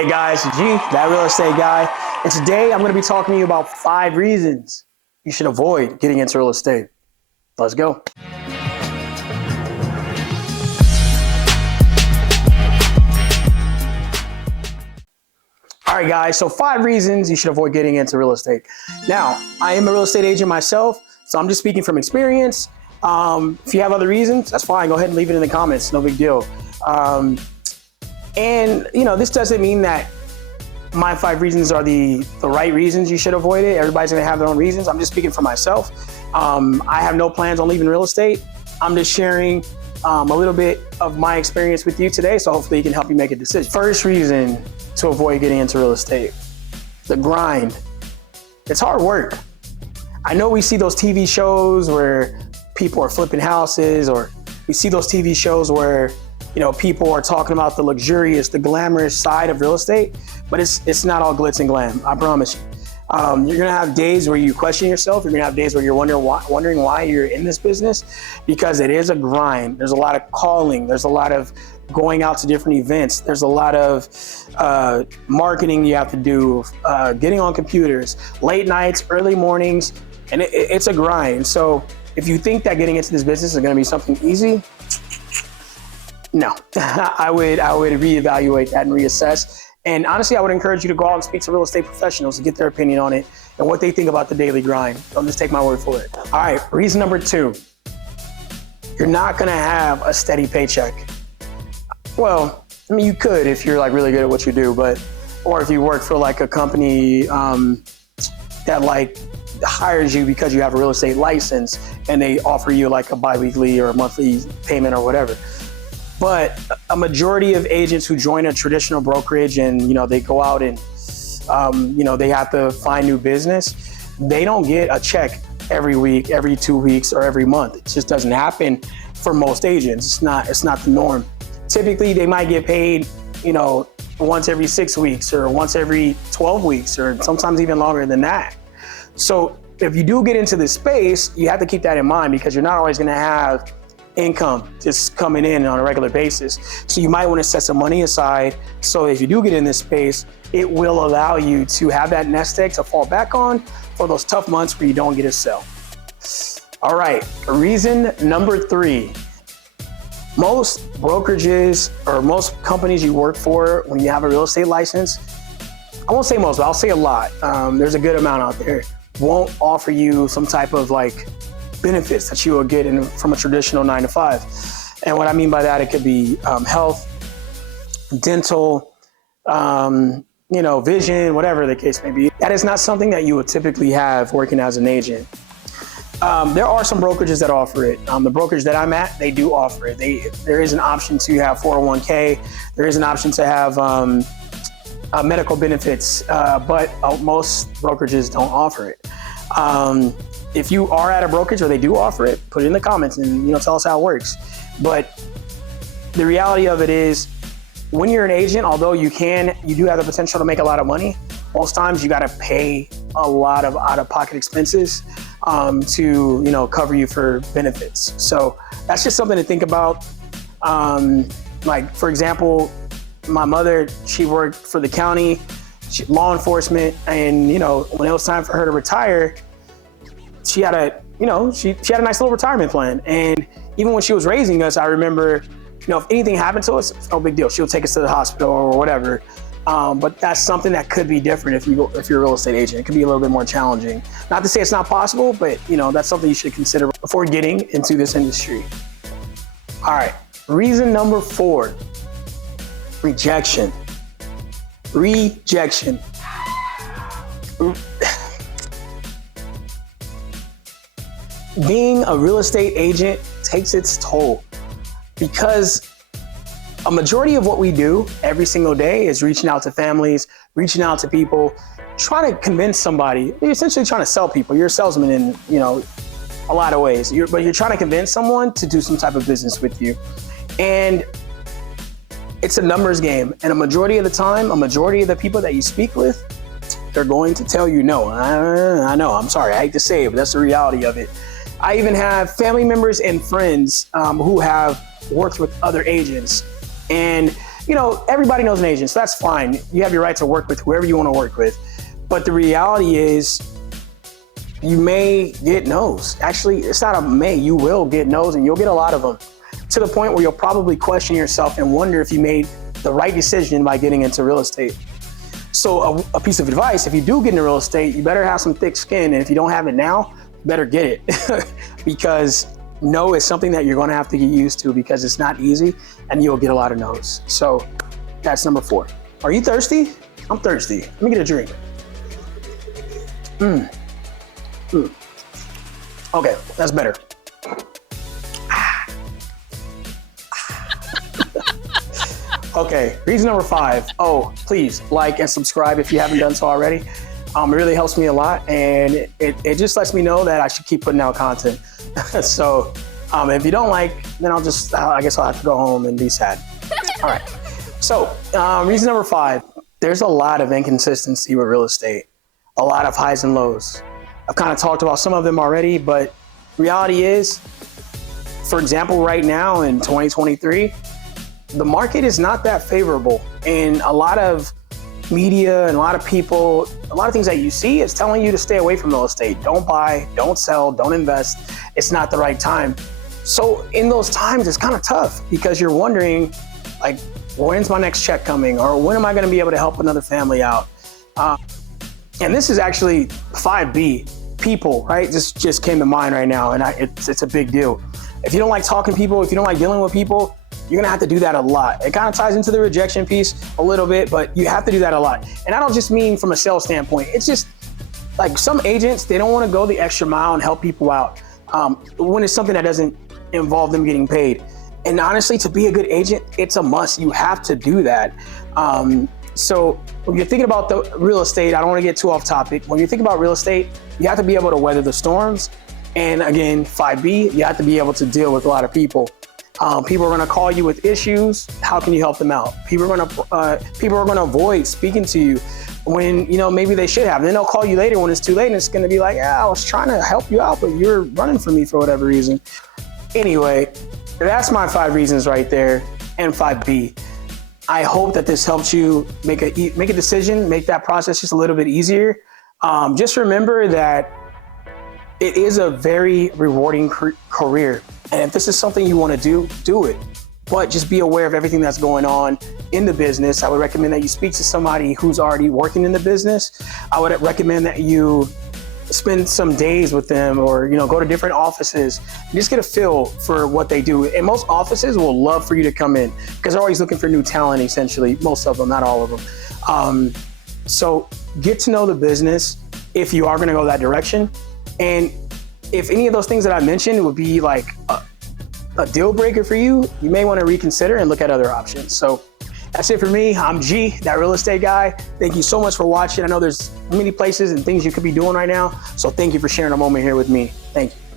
Hey guys, it's G, that real estate guy. And today I'm going to be talking to you about 5 reasons you should avoid getting into real estate. Let's go. All right, guys, so 5 reasons you should avoid getting into real estate. Now, I am a real estate agent myself, so I'm just speaking from experience. If you have other reasons, that's fine. Go ahead and leave it in the comments. No big deal. And, you know, this doesn't mean that my 5 reasons are the right reasons you should avoid it. Everybody's going to have their own reasons. I'm just speaking for myself. I have no plans on leaving real estate. I'm just sharing a little bit of my experience with you today, so hopefully it can help you make a decision. First reason to avoid getting into real estate, the grind. It's hard work. I know we see those TV shows where people are flipping houses, or we see those TV shows where, you know, people are talking about the luxurious, the glamorous side of real estate, but it's not all glitz and glam, I promise you. You're gonna have days where you question yourself. You're gonna have days where you're wondering why you're in this business, because it is a grind. There's a lot of calling. There's a lot of going out to different events. There's a lot of marketing you have to do, getting on computers, late nights, early mornings, and it's a grind. So if you think that getting into this business is gonna be something easy, no, I would reevaluate that and reassess. And honestly, I would encourage you to go out and speak to real estate professionals to get their opinion on it and what they think about the daily grind. Don't just take my word for it. All right, reason number 2, you're not gonna have a steady paycheck. Well, I mean, you could if you're like really good at what you do, or if you work for like a company that like hires you because you have a real estate license and they offer you like a biweekly or a monthly payment or whatever. But a majority of agents who join a traditional brokerage and, you know, they go out and, you know, they have to find new business, they don't get a check every week, every 2 weeks, or every month. It just doesn't happen for most agents. It's not the norm. Typically, they might get paid, you know, once every 6 weeks or once every 12 weeks or sometimes even longer than that. So if you do get into this space, you have to keep that in mind, because you're not always going to have income just coming in on a regular basis. So you might want to set some money aside, so if you do get in this space, it will allow you to have that nest egg to fall back on for those tough months where you don't get to sell. All right, reason number 3. Most brokerages or most companies you work for, when you have a real estate license, I won't say most, but I'll say a lot, there's a good amount out there, won't offer you some type of like benefits that you will get from a traditional 9 to 5. And what I mean by that, it could be health, dental, you know, vision, whatever the case may be. That is not something that you would typically have working as an agent. There are some brokerages that offer it. The brokerage that I'm at, they do offer it. There is an option to have 401k. There is an option to have medical benefits, but most brokerages don't offer it. If you are at a brokerage or they do offer it, put it in the comments and, you know, tell us how it works. But the reality of it is, when you're an agent, although you do have the potential to make a lot of money, most times you got to pay a lot of out-of-pocket expenses to, you know, cover you for benefits. So that's just something to think about. Like, for example, my mother, she worked for the county, law enforcement, and, you know, when it was time for her to retire, she had a nice little retirement plan. And even when she was raising us, I remember, you know, if anything happened to us, it's no big deal. She'll take us to the hospital or whatever. But that's something that could be different if you're a real estate agent. It could be a little bit more challenging. Not to say it's not possible, but, you know, that's something you should consider before getting into this industry. All right, reason number 4, rejection. Rejection. Being a real estate agent takes its toll, because a majority of what we do every single day is reaching out to families, reaching out to people, trying to convince somebody. You're essentially trying to sell people. You're a salesman in, you know, a lot of ways. But you're trying to convince someone to do some type of business with you. And it's a numbers game. And a majority of the time, a majority of the people that you speak with, they're going to tell you no. I know, I'm sorry, I hate to say it, but that's the reality of it. I even have family members and friends who have worked with other agents, and everybody knows an agent, so that's fine. You have your right to work with whoever you want to work with. But the reality is you may get no's. Actually, it's not a may, you will get no's, and you'll get a lot of them, to the point where you'll probably question yourself and wonder if you made the right decision by getting into real estate. So a piece of advice, if you do get into real estate, you better have some thick skin. And if you don't have it now, you better get it. Because no is something that you're going to have to get used to, because it's not easy and you'll get a lot of no's. So that's number 4. Are you thirsty? I'm thirsty. Let me get a drink. Okay, that's better. Okay, reason number 5. Oh, please like and subscribe if you haven't done so already. It really helps me a lot, and it just lets me know that I should keep putting out content. So if you don't like, then I guess I'll have to go home and be sad. All right. So reason number 5, there's a lot of inconsistency with real estate, a lot of highs and lows. I've kind of talked about some of them already, but reality is, for example, right now in 2023, the market is not that favorable. And a lot of media and a lot of people, a lot of things that you see is telling you to stay away from real estate. Don't buy, don't sell, don't invest. It's not the right time. So in those times, it's kind of tough, because you're wondering, like, when's my next check coming? Or when am I going to be able to help another family out? And this is actually 5B, people, right? This just came to mind right now, and it's a big deal. If you don't like talking to people, if you don't like dealing with people, you're gonna have to do that a lot. It kind of ties into the rejection piece a little bit, but you have to do that a lot. And I don't just mean from a sales standpoint. It's just like some agents, they don't want to go the extra mile and help people out when it's something that doesn't involve them getting paid. And honestly, to be a good agent, it's a must. You have to do that. So when you're thinking about the real estate, I don't want to get too off topic. When you think about real estate, you have to be able to weather the storms. And again, 5B, you have to be able to deal with a lot of people. People are going to call you with issues. How can you help them out? People are going to avoid speaking to you when, maybe they should have. Then they'll call you later when it's too late, and it's going to be like, yeah, I was trying to help you out, but you're running from me for whatever reason. Anyway, that's my 5 reasons right there, and 5B. I hope that this helps you make a decision, make that process just a little bit easier. Just remember that it is a very rewarding career. And if this is something you want to do it. But just be aware of everything that's going on in the business. I would recommend that you speak to somebody who's already working in the business. I would recommend that you spend some days with them, or go to different offices. Just get a feel for what they do. And most offices will love for you to come in, because they're always looking for new talent, essentially. Most of them, not all of them. So get to know the business if you are going to go that direction. And if any of those things that I mentioned would be like a deal breaker for you, you may want to reconsider and look at other options. So that's it for me. I'm G, that real estate guy. Thank you so much for watching. I know there's many places and things you could be doing right now. So thank you for sharing a moment here with me. Thank you.